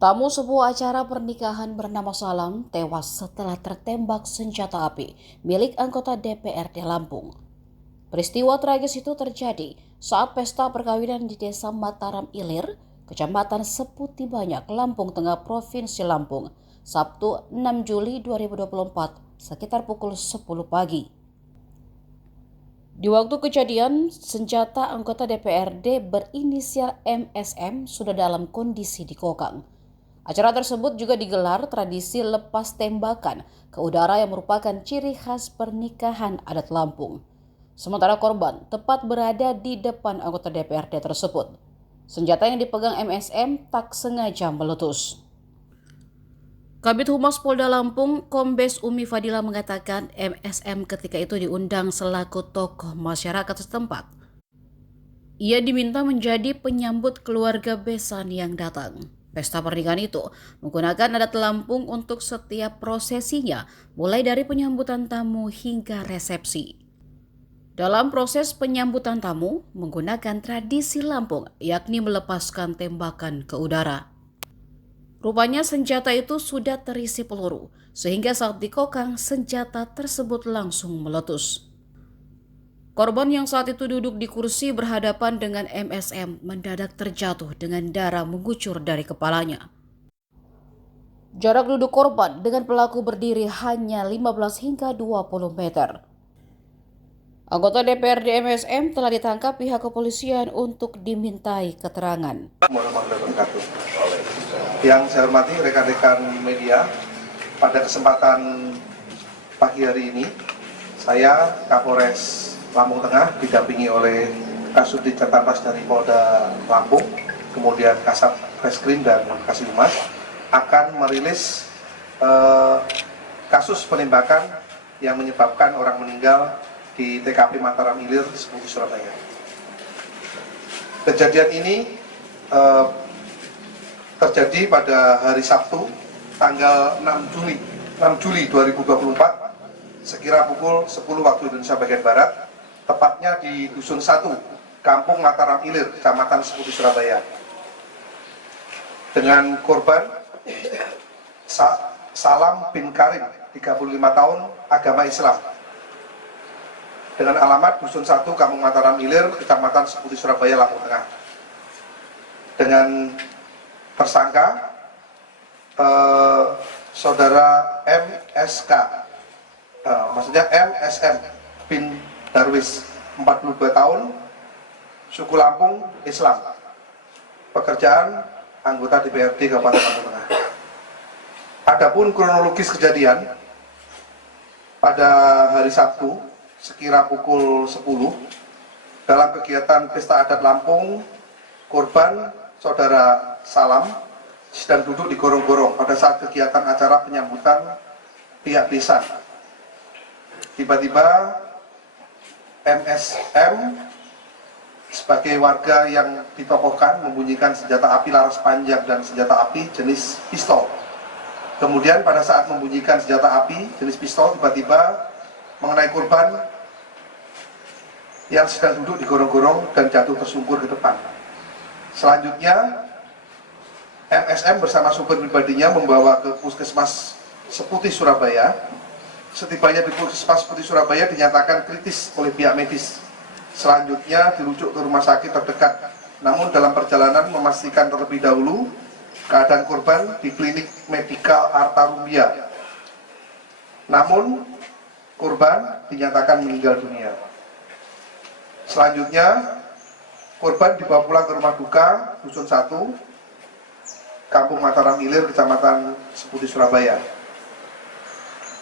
Tamu sebuah acara pernikahan bernama Salam tewas setelah tertembak senjata api milik anggota DPRD Lampung. Peristiwa tragis itu terjadi saat pesta perkawinan di Desa Mataram Ilir, Kecamatan Seputi Banyak, Lampung Tengah, Provinsi Lampung, Sabtu 6 Juli 2024, sekitar pukul 10 pagi. Di waktu kejadian, senjata anggota DPRD berinisial MSM sudah dalam kondisi dikokang. Acara tersebut juga digelar tradisi lepas tembakan ke udara yang merupakan ciri khas pernikahan adat Lampung. Sementara korban tepat berada di depan anggota DPRD tersebut. Senjata yang dipegang MSM tak sengaja meletus. Kabid Humas Polda Lampung, Kombes Umi Fadila mengatakan MSM ketika itu diundang selaku tokoh masyarakat setempat. Ia diminta menjadi penyambut keluarga besan yang datang. Pesta pernikahan itu menggunakan adat Lampung untuk setiap prosesinya, mulai dari penyambutan tamu hingga resepsi. Dalam proses penyambutan tamu, menggunakan tradisi Lampung, yakni melepaskan tembakan ke udara. Rupanya senjata itu sudah terisi peluru, sehingga saat dikokang senjata tersebut langsung meletus. Korban yang saat itu duduk di kursi berhadapan dengan MSM mendadak terjatuh dengan darah mengucur dari kepalanya. Jarak duduk korban dengan pelaku berdiri hanya 15 hingga 20 meter. Anggota DPRD MSM telah ditangkap pihak kepolisian untuk dimintai keterangan. Yang saya hormati rekan-rekan media, pada kesempatan pagi hari ini, saya Kapolres Lampung Tengah didampingi oleh Kasubdit Jatantras dari Polda Lampung, kemudian Kasat Reskrim dan Kasih Humas, akan merilis kasus penembakan yang menyebabkan orang meninggal di TKP Mataram Ilir, Seputi Surabaya. Kejadian ini terjadi pada hari Sabtu, tanggal 6 Juli 2024, sekira pukul 10 waktu Indonesia bagian Barat, tepatnya di Dusun 1, Kampung Mataram Ilir, Kecamatan Seputi Surabaya. Dengan korban Salam bin Karim, 35 tahun, agama Islam. Dengan alamat Dusun 1, Kampung Mataram Ilir, Kecamatan Seputi Surabaya, Lampung Tengah. Dengan tersangka saudara MSK, maksudnya MSM bin Darwis, 42 tahun, suku Lampung, Islam. Pekerjaan anggota DPRD Kabupaten Lampung Tengah. Adapun kronologis kejadian, pada hari Sabtu sekira pukul 10, dalam kegiatan pesta adat Lampung, korban saudara Salam sedang duduk di gorong-gorong pada saat kegiatan acara penyambutan pihak desa. Tiba-tiba MSM sebagai warga yang ditokohkan membunyikan senjata api laras panjang dan senjata api jenis pistol. Kemudian pada saat membunyikan senjata api jenis pistol, tiba-tiba mengenai korban yang sedang duduk di gorong-gorong dan jatuh tersungkur ke depan. Selanjutnya, MSM bersama supir pribadinya membawa ke Puskesmas Seputi Surabaya. Setibanya di Puskesmas Seputi Surabaya dinyatakan kritis oleh pihak medis. Selanjutnya dirujuk ke rumah sakit terdekat. Namun dalam perjalanan memastikan terlebih dahulu keadaan korban di klinik medikal Artarumbia. Namun korban dinyatakan meninggal dunia. Selanjutnya korban dibawa pulang ke rumah duka Dusun 1, Kampung Mataram Ilir, Kecamatan Seputi Surabaya.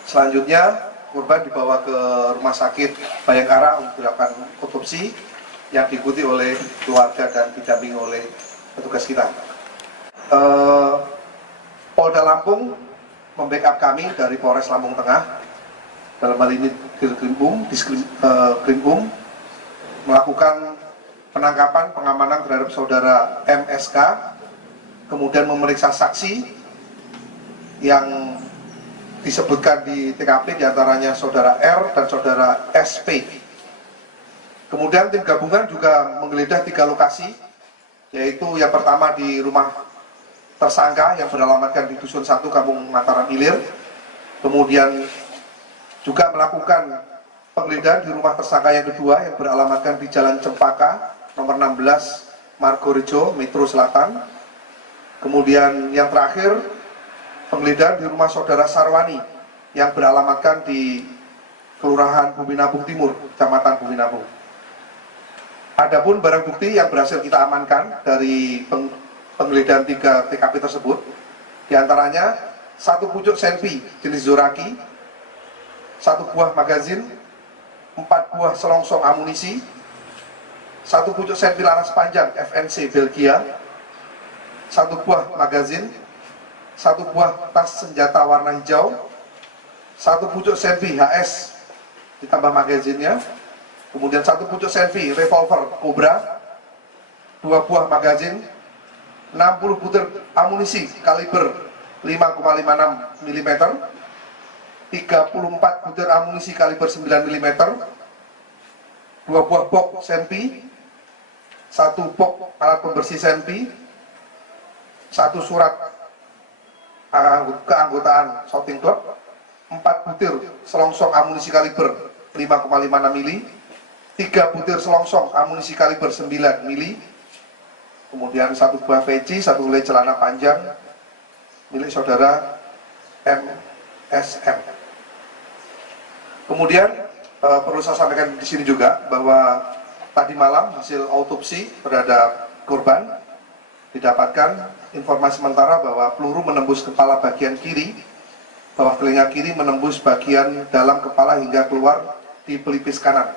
Selanjutnya korban dibawa ke rumah sakit Bayangkara untuk dilakukan otopsi yang diikuti oleh keluarga dan didampingi oleh petugas kita. Polda Lampung membackup kami dari Polres Lampung Tengah, dalam hal ini Diskrimum, melakukan penangkapan, pengamanan terhadap saudara MSK, kemudian memeriksa saksi yang disebutkan di TKP, diantaranya saudara R dan saudara SP. Kemudian tim gabungan juga menggeledah 3 lokasi, yaitu yang pertama di rumah tersangka yang beralamatkan di Dusun 1 Kampung Mataram Ilir. Kemudian juga melakukan penggeledahan di rumah tersangka yang kedua yang beralamatkan di Jalan Cempaka nomor 16 Margorejo, Metro Selatan. Kemudian yang terakhir, penggeledahan di rumah saudara Sarwani yang beralamatkan di Kelurahan Bumi Nabung Timur, Kecamatan Bumi Nabung. Adapun barang bukti yang berhasil kita amankan dari penggeledahan 3 TKP tersebut, diantaranya 1 pucuk senpi jenis Zoraki, 1 buah magazin, 4 buah selongsong amunisi, 1 pucuk senpi laras panjang FNC Belgia, 1 buah magazin, 1 buah tas senjata warna hijau, 1 pucuk senpi HS ditambah magazinnya, kemudian 1 pucuk senpi revolver Cobra, 2 buah magazin, 60 butir amunisi kaliber 5,56 mm, 34 butir amunisi kaliber 9 mm, 2 buah box senpi, 1 box alat pembersih senpi, 1 surat keanggotaan shooting club, 4 butir selongsong amunisi kaliber 5,56 mm, 3 butir selongsong amunisi kaliber 9 mm, kemudian 1 buah peci, 1 helai celana panjang milik saudara MSM. Kemudian perlu saya sampaikan di sini juga bahwa tadi malam hasil autopsi terhadap korban didapatkan informasi sementara bahwa peluru menembus kepala bagian kiri, bawah telinga kiri menembus bagian dalam kepala hingga keluar di pelipis kanan.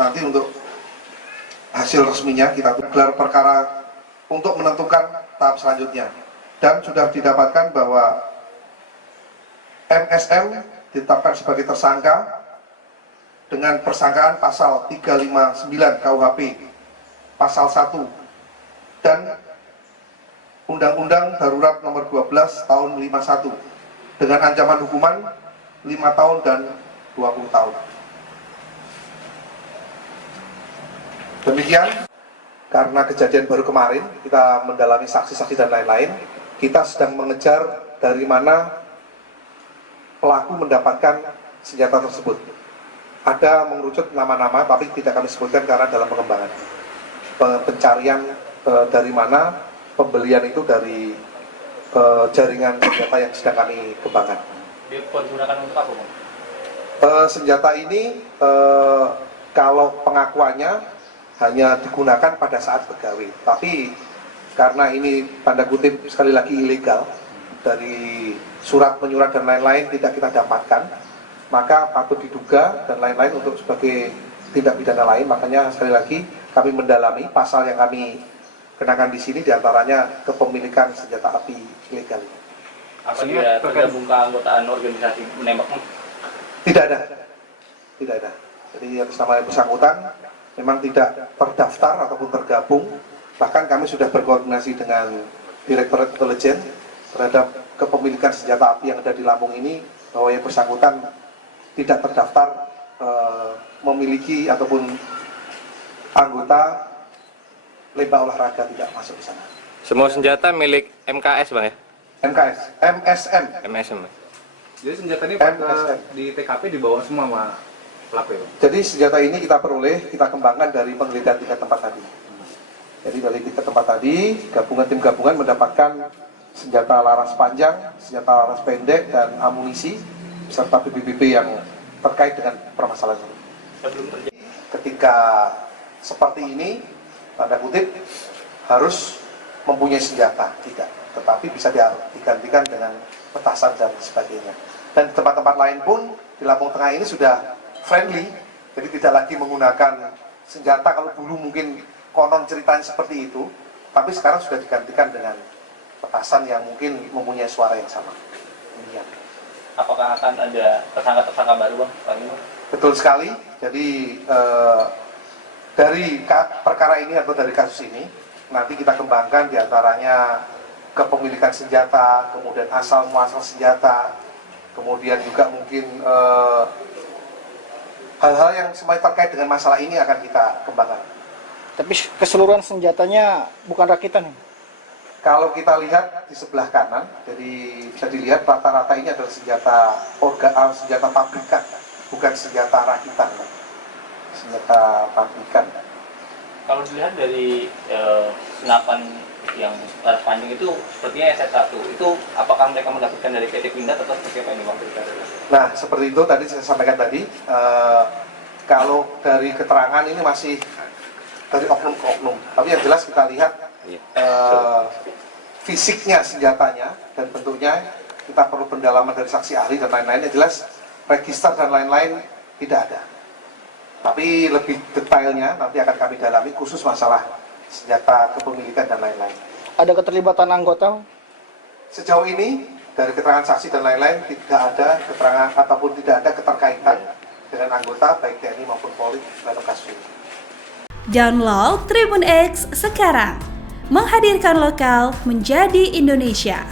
Nanti untuk hasil resminya kita gelar perkara untuk menentukan tahap selanjutnya, dan sudah didapatkan bahwa MSM ditetapkan sebagai tersangka dengan persangkaan pasal 359 KUHP pasal 1 dan Undang-Undang Darurat nomor 12 tahun 51 dengan ancaman hukuman 5 tahun dan 20 tahun. Demikian, karena kejadian baru kemarin, kita mendalami saksi-saksi dan lain-lain, kita sedang mengejar dari mana pelaku mendapatkan senjata tersebut. Ada mengerucut nama-nama, tapi tidak kami sebutkan karena dalam pengembangan. Pencarian dari mana, pembelian itu dari jaringan senjata yang sedang kami kembangkan. Digunakan untuk apa, Bang? Senjata ini kalau pengakuannya hanya digunakan pada saat begawi, tapi karena ini tanda kutip sekali lagi ilegal, dari surat menyurat dan lain-lain tidak kita dapatkan, maka patut diduga dan lain-lain untuk sebagai tindak pidana lain. Makanya sekali lagi kami mendalami pasal yang kami kenakan di sini, diantaranya kepemilikan senjata api ilegal. Apa dia tergabung ke anggotaan organisasi menembak? Tidak ada. Jadi atas nama yang bersangkutan memang tidak terdaftar ataupun tergabung. Bahkan kami sudah berkoordinasi dengan Direktorat Intelijen terhadap kepemilikan senjata api yang ada di Lampung ini, bahwa yang bersangkutan tidak terdaftar memiliki ataupun anggota lembah olahraga, tidak masuk di sana. Semua senjata milik MKS, Bang ya? MSM. Jadi senjata ini MSM. di TKP dibawa semua sama pelaku ya? Jadi senjata ini kita peroleh, kita kembangkan dari penggeledahan 3 tempat tadi. Jadi dari 3 tempat tadi, tim gabungan mendapatkan senjata laras panjang, senjata laras pendek, dan amunisi, serta BBB yang terkait dengan permasalahan ini. Ketika seperti ini, tanda kutip, harus mempunyai senjata, tidak. Tetapi bisa digantikan dengan petasan dan sebagainya. Dan di tempat-tempat lain pun, di Lampung Tengah ini sudah friendly, jadi tidak lagi menggunakan senjata. Kalau dulu mungkin konon ceritanya seperti itu, tapi sekarang sudah digantikan dengan petasan yang mungkin mempunyai suara yang sama. Demikian. Apakah akan ada tersangka-tersangka baru, Bang? Betul sekali. Jadi dari perkara ini atau dari kasus ini nanti kita kembangkan diantaranya kepemilikan senjata, kemudian asal muasal senjata, kemudian juga mungkin hal-hal yang semuanya terkait dengan masalah ini akan kita kembangkan. Tapi keseluruhan senjatanya bukan rakitan? Kalau kita lihat di sebelah kanan, jadi bisa dilihat rata-rata ini adalah senjata pabrikan, bukan senjata rakitan, senjata pabrikan. Kalau dilihat dari senapan yang laras panjang itu sepertinya SS1, itu apakah mereka mendapatkan dari PT Pindad atau seperti apa ini Bang? Nah, seperti itu tadi saya sampaikan tadi, kalau dari keterangan ini masih dari oknum ke oknum, tapi yang jelas kita lihat fisiknya senjatanya dan bentuknya, kita perlu pendalaman dari saksi ahli dan lain-lain. Yang jelas register dan lain-lain tidak ada, tapi lebih detailnya nanti akan kami dalami khusus masalah senjata kepemilikan dan lain-lain. Ada keterlibatan anggota? Sejauh ini dari keterangan saksi dan lain-lain tidak ada keterangan ataupun tidak ada keterkaitan dengan anggota baik TNI maupun Polri dalam kasus ini. Download Tribun X sekarang, menghadirkan lokal menjadi Indonesia.